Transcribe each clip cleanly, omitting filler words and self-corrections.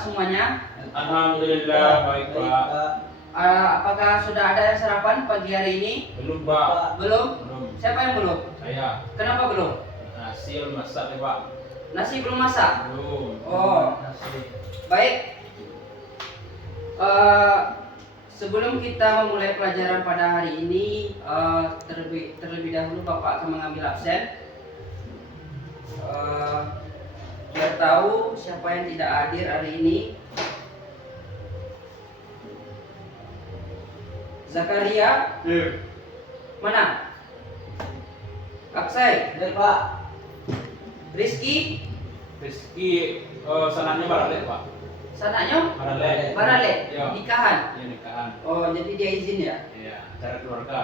semuanya? Alhamdulillah baik Pak. Apakah sudah ada yang sarapan pagi hari ini? Belum Pak. Belum? Belum. Siapa yang belum? Saya. Kenapa belum? Nasi belum masak nih Pak. Nasi belum masak? Belum. Oh, baik. Sebelum kita memulai pelajaran pada hari ini, terlebih dahulu Bapak akan mengambil absen. Biar tahu siapa yang tidak hadir hari ini. Zakaria, mana? Aksai, Baik Pak. Rizky, Sananya Barale Pak. sananya Barale. Barale, Iya. nikahan. Iya nikahan. Oh, jadi dia izin ya? Iya, acara keluarga.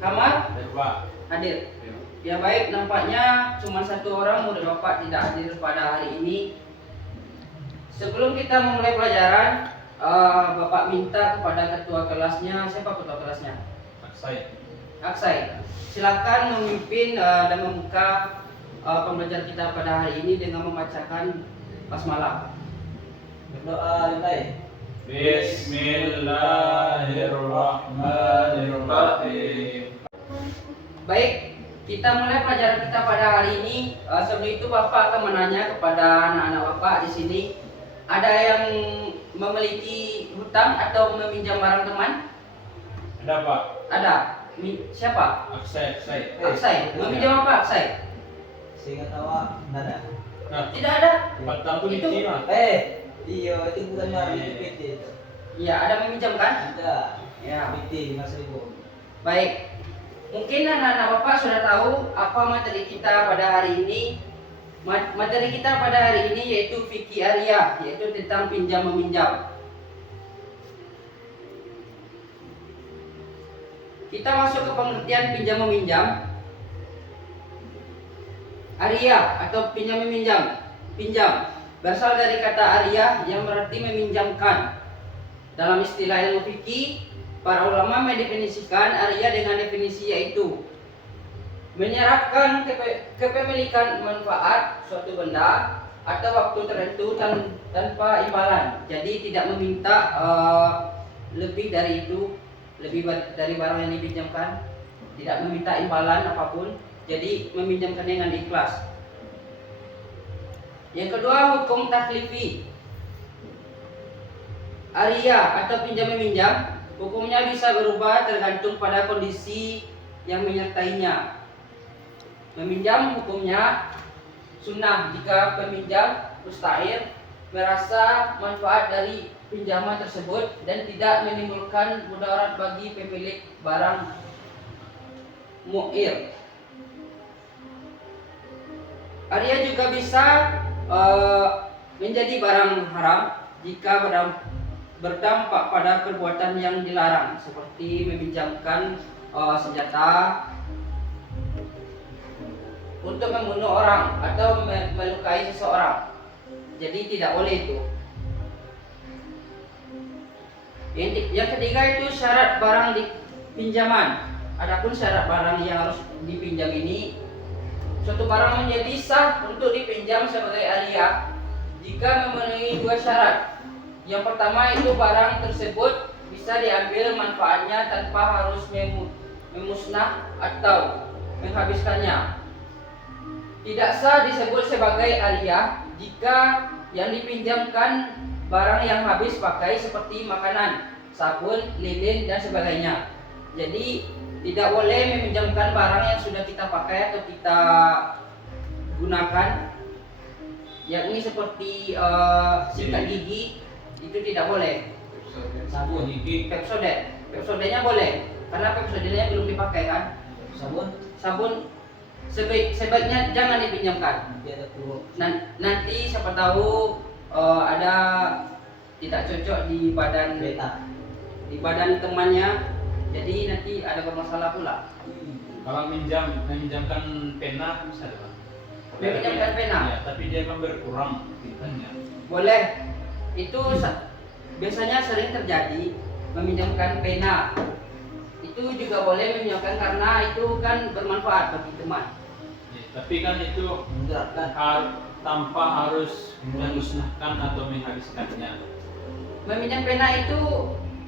Kamar Baik Pak. hadir. Iya. Ya baik, nampaknya cuma satu orang murid Bapak tidak hadir pada hari ini. Sebelum kita memulai pelajaran, Bapak minta kepada ketua kelasnya, siapa ketua kelasnya? Saya. Aksai, silakan memimpin dan membuka pembelajaran kita pada hari ini dengan membacakan basmalah. Berdoa lintai. Bismillahirrahmanirrahim. Baik, kita mulai pelajaran kita pada hari ini. Sebelum itu Bapak akan menanya kepada anak-anak Bapak di sini, ada yang memiliki hutang atau meminjam barang teman? Ada Pak. Ada. Siapa? Aksai. Aksai. Meminjam apa Aksai? Seingat awak enggak ada. Nah, Tidak ada. patang tuh Itu. di Mas. Iya itu bukan barang di PT itu. Ya, ada meminjam kan? Ada. Ya. PT 5.000. Baik. Mungkin anak-anak Bapak sudah tahu apa materi kita pada hari ini. Materi kita pada hari ini yaitu fikih Arya, yaitu tentang pinjam meminjam. Kita masuk ke pengertian pinjam meminjam. Arya atau pinjam meminjam. Pinjam berasal dari kata arya yang berarti meminjamkan. Dalam istilah ilmu fikih, para ulama mendefinisikan arya dengan definisi yaitu menyerahkan kepemilikan manfaat suatu benda atau waktu tertentu tanpa imbalan. Jadi tidak meminta lebih dari itu, lebih dari barang yang dipinjamkan, tidak meminta imbalan apapun. Jadi meminjamkan dengan ikhlas. Yang kedua, hukum taklifi. Arya atau pinjam meminjam, hukumnya bisa berubah tergantung pada kondisi yang menyertainya. Meminjam hukumnya sunnah jika peminjam mustahil merasa manfaat dari pinjaman tersebut dan tidak menimbulkan mudarat bagi pemilik barang mu'ir. Arya juga bisa menjadi barang haram jika berdampak pada perbuatan yang dilarang, seperti meminjamkan senjata untuk membunuh orang atau melukai seseorang. Jadi tidak boleh itu. Yang ketiga itu syarat barang di pinjaman. Adapun syarat barang yang harus dipinjam ini, suatu barang menjadi sah untuk dipinjam sebagai arya jika memenuhi dua syarat. Yang pertama itu barang tersebut bisa diambil manfaatnya tanpa harus memusnah atau menghabiskannya. Tidak sah disebut sebagai arya jika yang dipinjamkan barang yang habis pakai seperti makanan, sabun, lilin dan sebagainya. Jadi tidak boleh meminjamkan barang yang sudah kita pakai atau kita gunakan, yakni seperti sikat gigi, itu tidak boleh. Sabun. Pepsodentnya boleh, karena Pepsodentnya belum dipakai kan. Sabun sebaiknya jangan dipinjamkan. Nanti ada keluar. Nanti siapa tahu ada tidak cocok di badan Beta. di badan temannya. Jadi nanti ada bermasalah pula. Kalau meminjamkan pena bisa Pak. Meminjamkan pena? Ya, tapi dia kan berkurang tintanya. Boleh. Itu biasanya sering terjadi meminjamkan pena. Itu juga boleh meminjamkan karena itu kan bermanfaat bagi teman. Ya, tapi kan itu Menggerakkan. tanpa harus memusnahkan atau menghabiskannya. Meminjam pena itu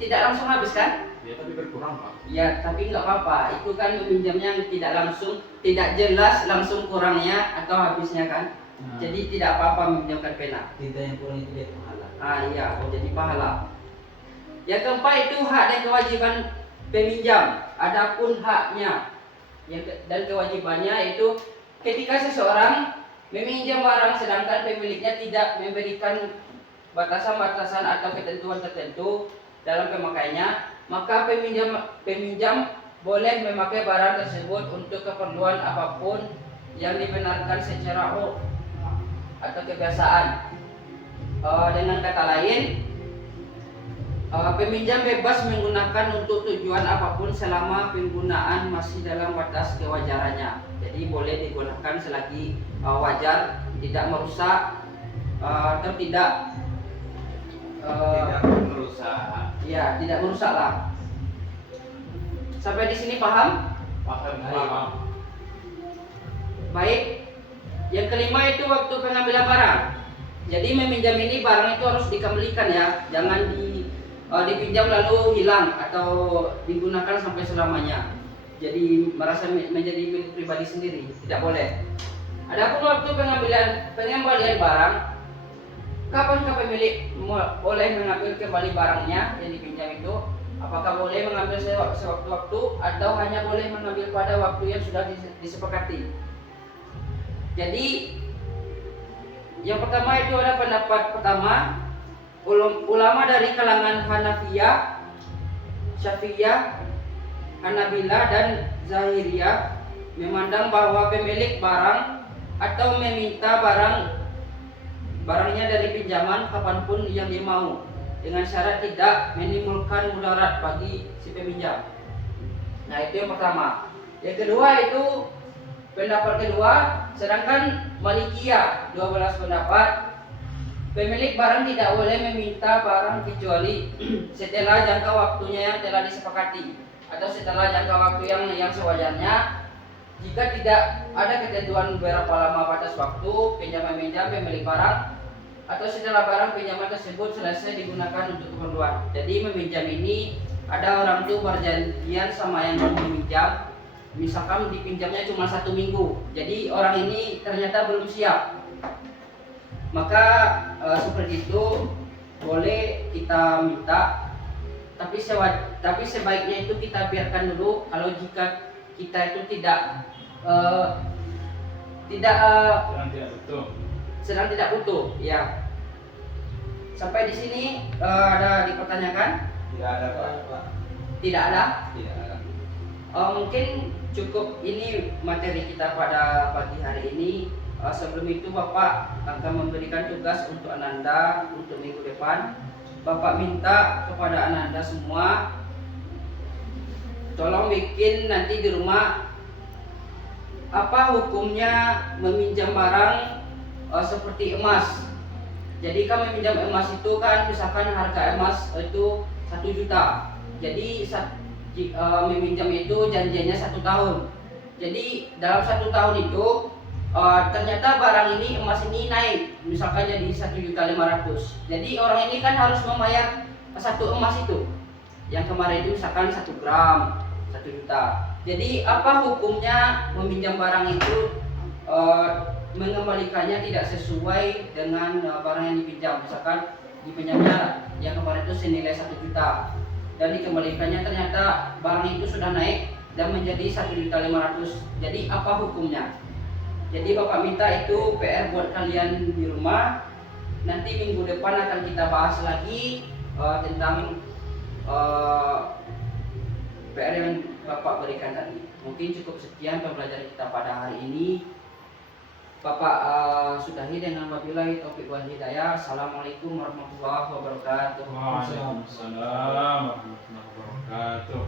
tidak langsung habis kan? Ya tapi berkurang Pak. Ya, tapi nggak apa-apa. Itu kan meminjamnya tidak langsung, tidak jelas langsung kurangnya atau habisnya kan. Nah, Jadi tidak apa-apa meminjamkan pena. Kita yang kurang itu dia pahala. Ah iya, oh jadi pahala. Yang keempat itu hak dan kewajiban peminjam. Adapun haknya dan kewajibannya itu ketika seseorang meminjam barang sedangkan pemiliknya tidak memberikan batasan-batasan atau ketentuan tertentu dalam pemakaiannya, maka peminjam boleh memakai barang tersebut untuk keperluan apapun yang dibenarkan secara atau kebiasaan. Dengan kata lain, peminjam bebas menggunakan untuk tujuan apapun selama penggunaan masih dalam batas kewajarannya. Jadi boleh digunakan selagi wajar, tidak merusak atau tidak merusak. ya tidak merusak lah. Sampai di sini paham? Paham. Baik. Yang kelima itu waktu pengambilan barang. Jadi meminjam ini barang itu harus dikembalikan ya, jangan dipinjam lalu hilang atau digunakan sampai selamanya. Jadi merasa menjadi milik pribadi sendiri, tidak boleh. Adapun waktu pengembalian barang, kapan pemilik boleh mengambil kembali barangnya yang dipinjam itu? Apakah boleh mengambil sewaktu-waktu atau hanya boleh mengambil pada waktu yang sudah disepakati? Jadi yang pertama itu ada pendapat pertama, ulama dari kalangan Hanafiyah, Syafi'iyah, Hanabilah dan Zahiriyah memandang bahwa pemilik barang atau meminta barangnya dari pinjaman kapanpun yang dia mau, dengan syarat tidak menimbulkan mudarat bagi si peminjam. Nah itu yang pertama. Yang kedua itu pendapat kedua, sedangkan Malikiyah 12 pendapat, pemilik barang tidak boleh meminta barang kecuali setelah jangka waktunya yang telah disepakati atau setelah jangka waktu yang sewajarnya. Jika tidak ada ketentuan berapa lama batas waktu pinjam-meminjam pemilik barang atau setelah barang pinjaman tersebut selesai digunakan untuk keperluan. Jadi meminjam ini ada orang tuh berjanjian sama yang mau meminjam, misalkan dipinjamnya cuma 1 minggu. Jadi orang ini ternyata belum siap, maka seperti itu boleh kita minta, tapi sebaiknya itu kita biarkan dulu. Kalau jika kita itu sedang tidak butuh, ya. Sampai di sini ada dipertanyakan? Tidak ada Pak. Tidak ada. Tidak ada. Mungkin cukup ini materi kita pada pagi hari ini. Sebelum itu Bapak akan memberikan tugas untuk Ananda untuk minggu depan. Bapak minta kepada Ananda semua, tolong bikin nanti di rumah apa hukumnya meminjam barang seperti emas. Jadi kan meminjam emas itu kan misalkan harga emas itu 1 juta. Jadi meminjam itu janjinya 1 tahun. Jadi dalam 1 tahun itu ternyata barang ini, emas ini naik, misalkan jadi 1.500.000. Jadi orang ini kan harus membayar 1 emas itu. Yang kemarin itu misalkan 1 gram 1 juta. Jadi apa hukumnya meminjam barang itu mengembalikannya tidak sesuai dengan barang yang dipinjam. Misalkan dipinjamnya yang kemarin itu senilai 1 juta dan dikembalikannya ternyata barang itu sudah naik dan menjadi 1.500.000. Jadi apa hukumnya? Jadi Bapak minta itu PR buat kalian di rumah. Nanti minggu depan akan kita bahas lagi tentang PR yang Bapak berikan tadi. Mungkin cukup sekian pembelajaran kita pada hari ini. Bapak sudahi dengan wabillahi taufiq wal hidayah. Assalamualaikum warahmatullahi wabarakatuh. Waalaikumsalam warahmatullahi wabarakatuh.